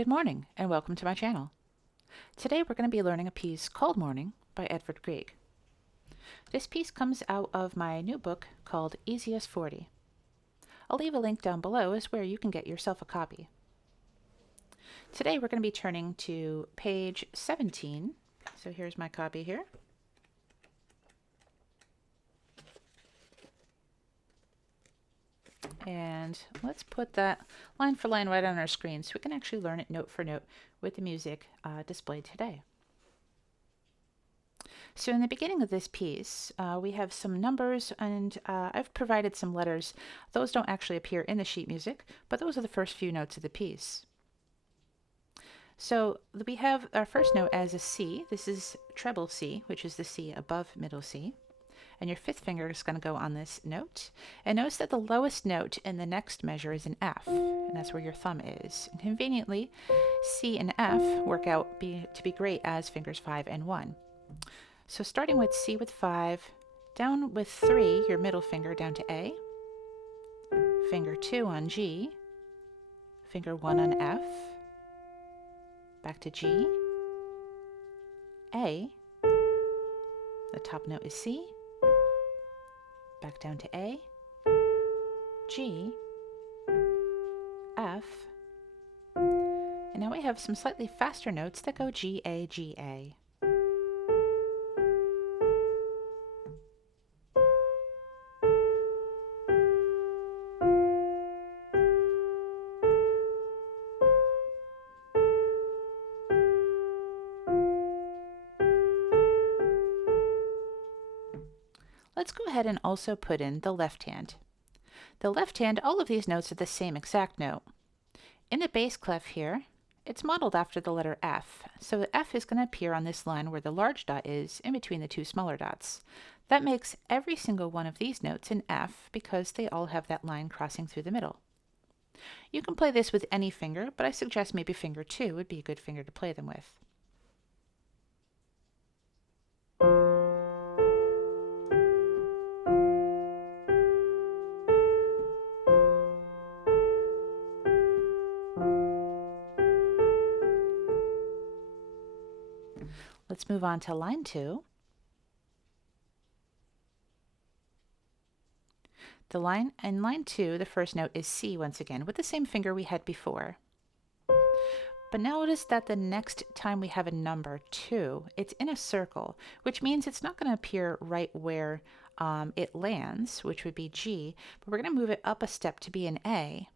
Good morning and welcome to my channel. Today we're going to be learning a piece called Morning by Edvard Grieg. This piece comes out of my new book called EASIEST 40. I'll leave a link down below as where you can get yourself a copy. Today we're going to be turning to page 17. So here's my copy here. And let's put that line for line right on our screen so we can actually learn it note for note with the music displayed today. So in the beginning of this piece, we have some numbers, and I've provided some letters. Those don't actually appear in the sheet music, but those are the first few notes of the piece. So we have our first note as a C. This is treble C, which is the C above middle C. And your fifth finger is going to go on this note. And notice that the lowest note in the next measure is an F, and that's where your thumb is. And conveniently, C and F work out to be great as fingers 5 and 1. So starting with C with 5, down with 3, your middle finger down to A, finger 2 on G, finger 1 on F, back to G, A, the top note is C, back down to A, G, F, and now we have some slightly faster notes that go G, A, G, A. Let's go ahead and also put in the left hand. The left hand, all of these notes are the same exact note. In the bass clef here, it's modeled after the letter F. So the F is going to appear on this line where the large dot is in between the two smaller dots. That makes every single one of these notes an F because they all have that line crossing through the middle. You can play this with any finger, but I suggest maybe finger 2 would be a good finger to play them with. Let's move on to line 2. In line 2, the first note is C once again, with the same finger we had before. But notice that the next time we have a number 2, it's in a circle, which means it's not going to appear right where it lands, which would be G, but we're going to move it up a step to be an A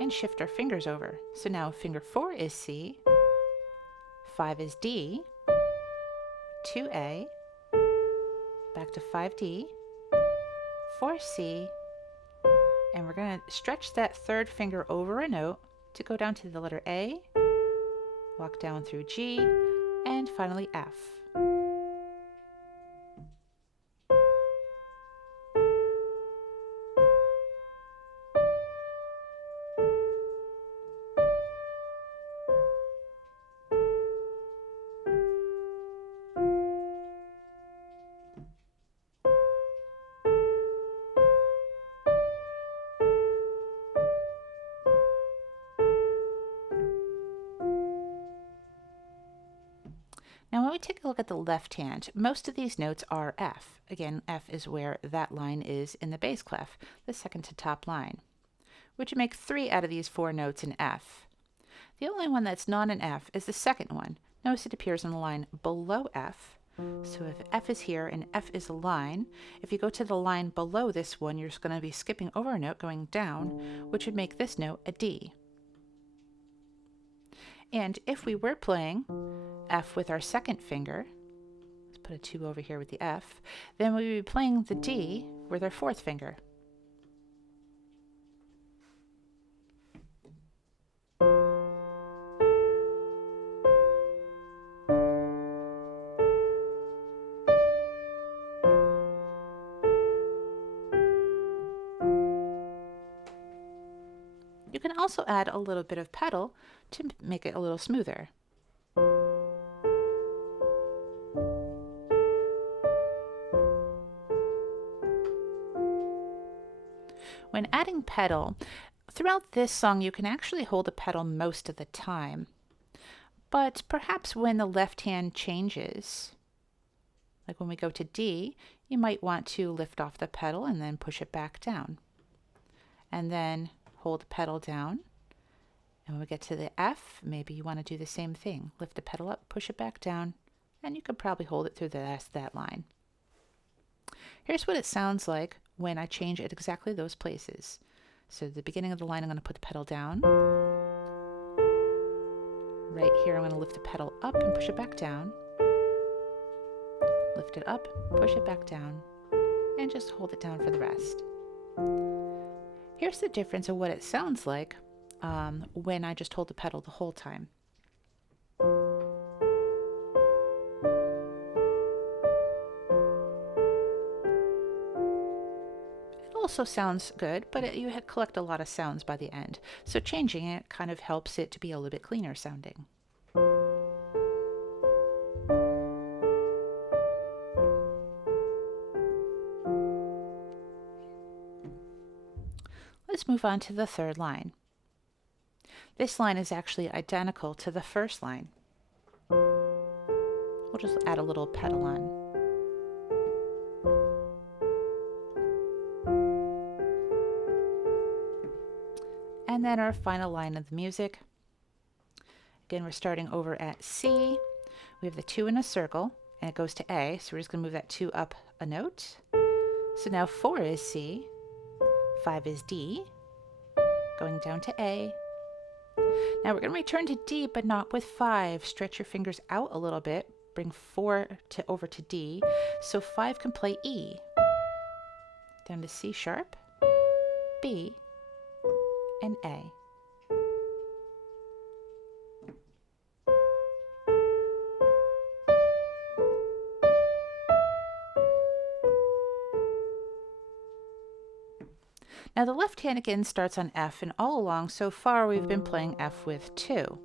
and shift our fingers over. So now finger 4 is C, 5 is D, 2A, back to 5D, 4C, and we're going to stretch that third finger over a note to go down to the letter A, walk down through G, and finally F. Now when we take a look at the left hand, most of these notes are F. Again, F is where that line is in the bass clef, the second to top line, which would make 3 out of these 4 notes an F. The only one that's not an F is the second one. Notice it appears on the line below F. So if F is here and F is a line, if you go to the line below this one, you're just going to be skipping over a note going down, which would make this note a D. And if we were playing F with our second finger, let's put a 2 over here with the F, then we would be playing the D with our fourth finger. You can also add a little bit of pedal to make it a little smoother. When adding pedal, Throughout this song, you can actually hold the pedal most of the time, but perhaps when the left hand changes, like when we go to D, you might want to lift off the pedal and then push it back down, and then hold the pedal down. And when we get to the F, maybe you want to do the same thing. Lift the pedal up, push it back down, and you could probably hold it through the rest of that line. Here's what it sounds like when I change at exactly those places. So at the beginning of the line, I'm going to put the pedal down. Right here, I'm going to lift the pedal up and push it back down. Lift it up, push it back down, and just hold it down for the rest. Here's the difference of what it sounds like when I just hold the pedal the whole time. It also sounds good, but you collect a lot of sounds by the end. So changing it kind of helps it to be a little bit cleaner sounding. Let's move on to the third line. This line is actually identical to the first line. We'll just add a little pedal on. And then our final line of the music. Again, we're starting over at C. We have the 2 in a circle, and it goes to A, so we're just going to move that 2 up a note. So now 4 is C, 5 is D, going down to A. Now we're going to return to D, but not with 5. Stretch your fingers out a little bit. Bring 4 over to D, so 5 can play E. Down to C sharp, B, and A. Now the left hand again starts on F, and all along so far we've been playing F with 2.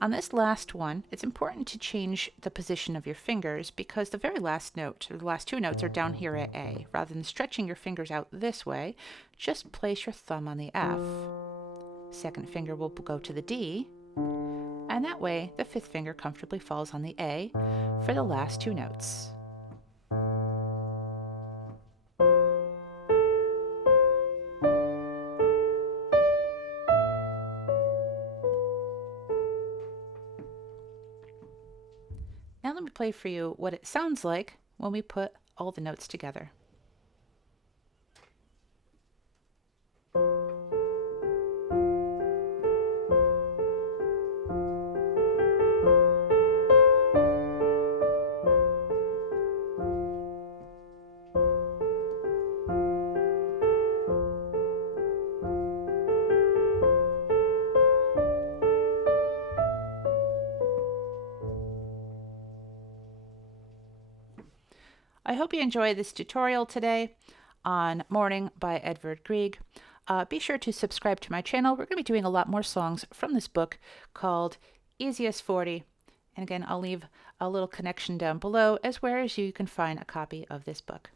On this last one, it's important to change the position of your fingers because the very last note, or the last 2 notes, are down here at A. Rather than stretching your fingers out this way, just place your thumb on the F. Second finger will go to the D, and that way the 5th finger comfortably falls on the A for the last 2 notes. Now let me play for you what it sounds like when we put all the notes together. I hope you enjoyed this tutorial today on Morning by Edvard Grieg. Be sure to subscribe to my channel. We're going to be doing a lot more songs from this book called EASIEST 40. And again, I'll leave a little connection down below as where as you can find a copy of this book.